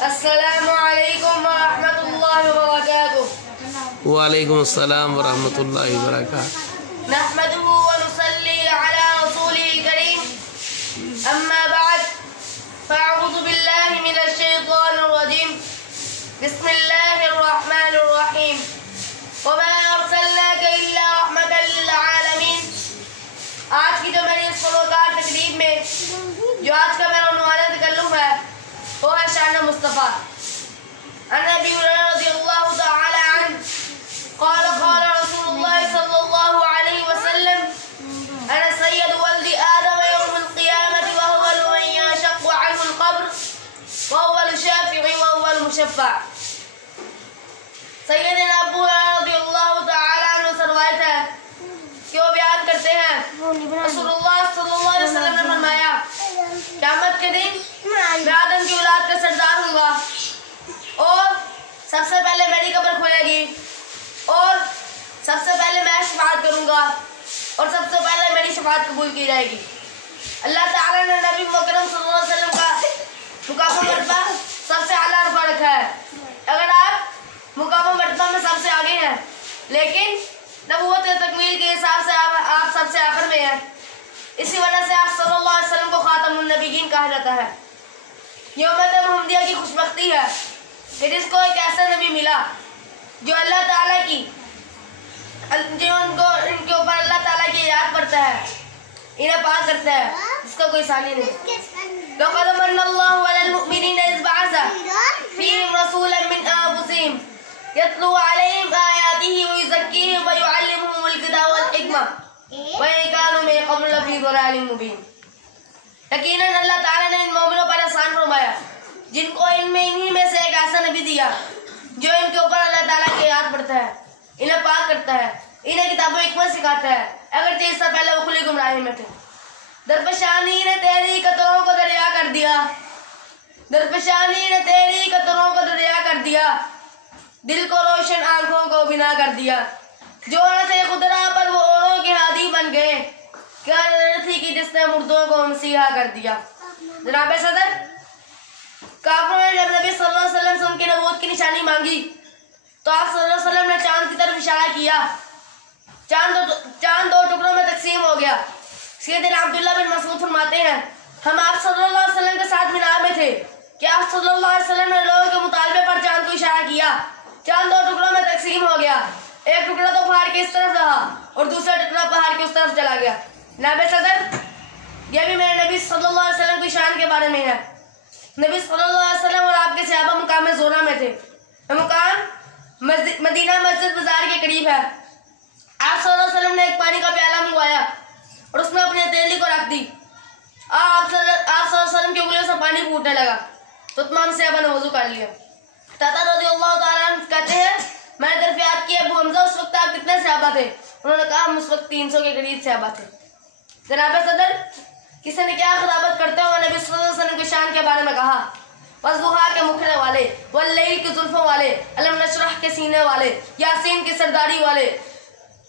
अस्सलामु अलैकुम वरहमतुल्लाहि वबरकातुहू। वालेकुम अस्सलाम वरहमतुल्लाहि वबरकातुहू। नहमदुहु व नुसल्ली अला रसूलिल करीम। अम्मा बाद फ़अऊज़ु बिल्लाहि मिनश शैतानिर रजीम। बिस्मिल्लाहिर रहमानिर रहीम। वमा अरसलनाका इल्ला रहमतल लिल आलमीन। आज की जो मेरी इस फरोकार तकरीब में जो आज का मेरा उन्वान तकल्लुम है वो है शान मुस्तफ़ा। अन अबी हुरैरा रज़ियल्लाहु तआला अन्हु क़ाल क़ाल रसूलुल्लाह सल्लल्लाहु अलैहि वसल्लम अना सय्यदु वल्दी आदम यौमल क़ियामति व अव्वलु मन यंशक़्क़ु अन्हुल क़ब्र व अव्वलु शाफ़ि'in व अव्वलु मुशफ़्फ़अ। सय्यदना अबू हुरैरा रज़ियल्लाहु तआला अन्हु से रिवायत है कि वो बयान करते हैं रसूलुल्लाह सल्लल्लाहु अलैहि वसल्लम ने फरमाया क़यामत के दिन मैं आदम की औलाद का सरदार हूँगा और सबसे पहले मेरी कब्र खोलेगी और सबसे पहले मैं शफाअत करूँगा और सबसे पहले मेरी शफाअत कबूल की जाएगी। अल्लाह ताला ने नबी मुकर्रम सल्लल्लाहु अलैहि वसल्लम का मुकाम मर्तबा सबसे आला रफा रखा है। अगर आप मुकाम मर्तबा में सबसे आगे हैं लेकिन नबूवत तकमील के हिसाब से आप सबसे आखिर में हैं, इसी वजह से आप सल्लल्लाहु अलैहि वसल्लम को खातमुन नबीयीन कहा जाता है। ये उम्मत मुहम्मदिया की खुशबख्ती है कि जिसको एक ऐसा नबी मिला जो अल्लाह ताला की इनके ऊपर अल्लाह ताला की याद करता है, इन्हें पाक करता है, जिसका कोई सानी नहीं। लक़द मन्नल्लाहु अलल मुअमिनीना इज़ बअसा फ़ीहिम रसूलन मिन अनफुसिहिम यत्लू अलैहिम आयातिही व युज़क्कीहिम व युअल्लिमुहुमुल किताब वल हिकमा व इन कानू मिन क़ब्ल लफ़ी ज़लालिम मुबीन। यकीनन अल्लाह ताला ने इन मोमिनों पर एहसान फरमाया जिनको इन्हीं में से एक ऐसा नबी दिया जो इनके ऊपर अल्लाह ताला की याद पढ़ता है, इन्हें पाक करता है, इन्हें किताब व हिकमत सिखाता है, अगर इससे पहले वो खुली गुमराही में थे। दरपेशानी ने तेरी कतरों को दरिया कर दिया, दरपेशानी ने तेरी कतरों को दरिया कर दिया, दिल को रोशन आंखों को बिना कर दिया। जो थे खुदरा पर वो औरों के हादी बन गए, क्या थी कि जिसने मुर्दों को मसीहा कर दिया। जनाब सदर, काफिरों ने जब नबी सल्लल्लाहु अलैहि वसल्लम से उनकी नबूवत की निशानी मांगी तो आप सल्लल्लाहु अलैहि वसल्लम ने चांद की तरफ इशारा किया। चांद दो टुकड़ों में तकसीम हो गया। सैयदना अब्दुल्लाह बिन मसऊद फरमाते हैं हम आप सल्लल्लाहु अलैहि वसल्लम के साथ मीनार में थे कि आप सल्लल्लाहु अलैहि वसल्लम ने लोगों के मुतालबे पर चांद को इशारा किया। चांद दो टुकड़ों में तकसीम हो गया, एक टुकड़ा तो पहाड़ के इस तरफ रहा और दूसरा टुकड़ा पहाड़ के उस तरफ चला गया। जनाब सदर, यह भी मेरे नबी सल्लल्लाहु अलैहि वसल्लम की शान के बारे में है। नबी सल्लल्लाहु अलैहि वसल्लम और आपके सहाबा मुकाम ज़ोरा में थे। मुकाम मदीना मस्जिद बाजार के करीब है। आप सल्लल्लाहु अलैहि वसल्लम ने एक पानी का प्याला मंगवाया और उसमें अपनी हथेली को रख दी। आप सल्लल्लाहु अलैहि वसल्लम की उंगलियों से पानी फूटने लगा तो तमाम सहाबा ने वज़ू कर लिया। ताता रज़ियल्लाहु ताला अन्हु कहते हैं मैंने दरफियात की अबू हमजा उस वक्त आप कितने सहाबा थे? उन्होंने कहा हम उस वक्त 300 के करीब सहाबा थे। जनाब सदर, किसी ने क्या खिताबत करते हुए नबी सल्लल्लाहु अलैहि वसल्लम की शान के बारे में कहा वज़ुहा के मुखड़े वाले, वल्लैल की जुल्फों वाले, अलम नशरह के सीने वाले, यासीन की सरदारी वाले,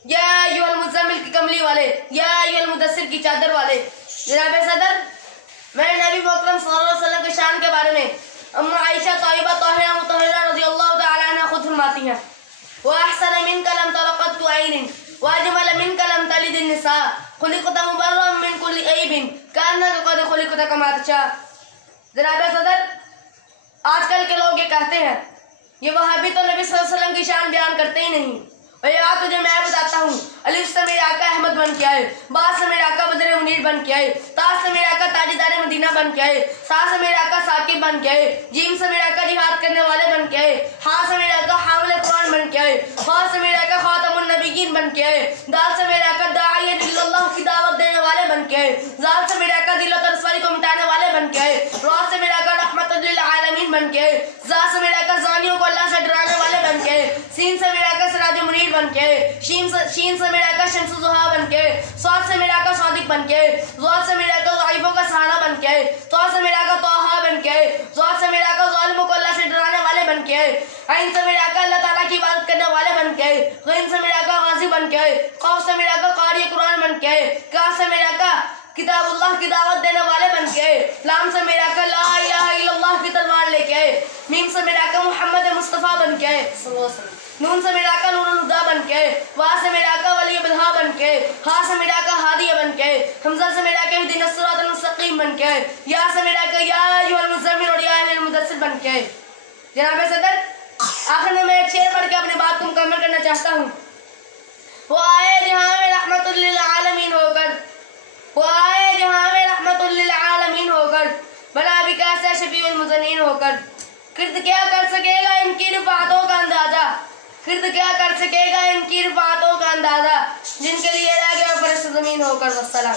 या अय्युहल मुज़्ज़मिल की कमली वाले, या अय्युहल मुदस्सिर की चादर वाले। जनाब सदर, मैंने नबी मुकर्रम सल्लल्लाहु अलैहि वसल्लम की शान के बारे में अम्मा आयशा तय्यबा ताहिरा मुतहहरा रज़ियल्लाहु ताला अन्हा खुद फरमाती हैं व अहसन मिनका लम तलक़त ऐन व अजमल मिनका लम तलिद निसा खुलिक़त मुबर्रअन मिन कुल्ली ऐबिन कान्नका क़द खुलिक़त कमा तशा। जनाब सदर, आजकल के लोग ये कहते हैं ये वहाबी तो नबी सल्लल्लाहु अलैहि वसल्लम की शान बयान करते ही नहीं। और यार तुझे मैं बताता हूँ, अलिफ से मेरे आका अहमद बन के आए, बा से मेरे आका बदर मुनीर बन के आए, ता से मेरे आका ताजदार मदीना बन के आए, सा से मेरे आका साकिब बन के आए, जीम से मेरे आका जिहाद करने वाले बन के आए, हा से मेरे आका हामिल कुरान बन के आए, खा से मेरे आका खातमुन नबीयीन बन के आए, दाल से मेरे आका दाई इल्लल्लाह की दावत देने वाले बन के आए, जाल से मेरे आका दिल और तरसवारी को मिटाने वाले बन के आए, रा से मेरे आका रहमतुल लिल आलमीन बन के आए, जा से मेरे आका जानियों को अल्लाह से डराने वाले बन के आए, सीन से मेरे आका सिराज मुनीर बन के, शीन से मेरे आका शम्स ज़ुहा बन के, स्वाद से मेरे आका सादिक बन के, ज़ाद से मेरे आका ज़ाइफों का सहारा बन के, तौ से मेरे आका तौहा बन के, ज़ाद से मेरे आका ज़ालिमों को अल्लाह से डराने वाले बन के, ऐन से मेरे आका अल्लाह ताला की इबादत करने वाले बन के, ग़ैन से मेरे आका गाज़ी बन के, क़ाफ से मेरे आका क़ारी कुरान बन के, काफ से मेरे आका किताबुल्लाह की दावत देने वाले बन के, लाम से मेरे आका ला इलाहा इल्लल्लाह की तलवार लेके, मीम से मिलाकर मोहम्मद मुस्तफ़ा बन के, नून से मिलाकर नूरुल हुदा बन के, वाह से मिलाकर वली बिलहा बन के, हा से मिलाकर हादिया बन के, हमजा से मिलाकर इहदिनस सिरातल मुस्तकीम बन के, या से मिलाकर या अय्युहल मुज़्ज़म्मिल और या अय्युहल मुद्दस्सिर बन के। जनाब सदर, आखिर में मैं एक शेर पढ़ के अपनी बात को मुकम्मल करना चाहता हूँ। वो आए जहाँ में रहमतुल लिल आलमीन होकर, वो आए जहाँ में रहमतुल लिल आलमीन होकर, बना भी कैसे शफीउल मुज़न्नीन होकर। किर्द क्या कर सकेगा इनकी रिफ़ातों का अंदाजा, किर्द क्या कर सकेगा इनकी रिफ़ातों का अंदाजा, जिनके लिए रह गया फर्श ज़मीन होकर। वस्सलाम।